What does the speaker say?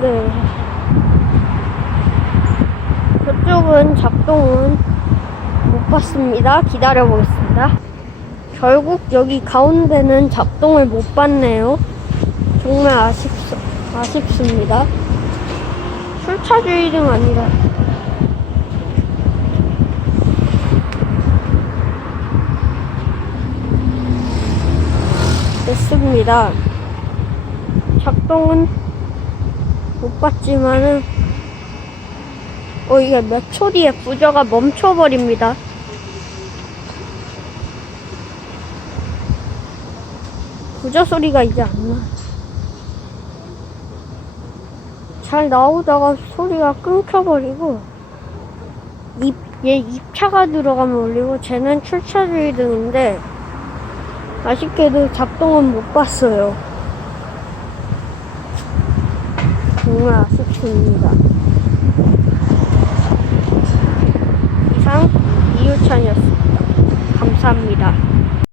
네. 저쪽은 작동은 못 봤습니다. 기다려 보겠습니다. 결국 여기 가운데는 작동을 못 봤네요. 정말 아쉽, 아쉽습니다. 출차주의 등 아니라. 됐습니다. 작동은 못 봤지만은 어 이게 몇 초 뒤에 부저가 멈춰버립니다. 부저 소리가 이제 안 나. 잘 나오다가 소리가 끊겨버리고 입, 얘 입차가 들어가면 올리고 쟤는 출차주의 등인데 아쉽게도 작동은 못 봤어요. 정말 아쉽습니다. 이상 이유찬이었습니다. 감사합니다.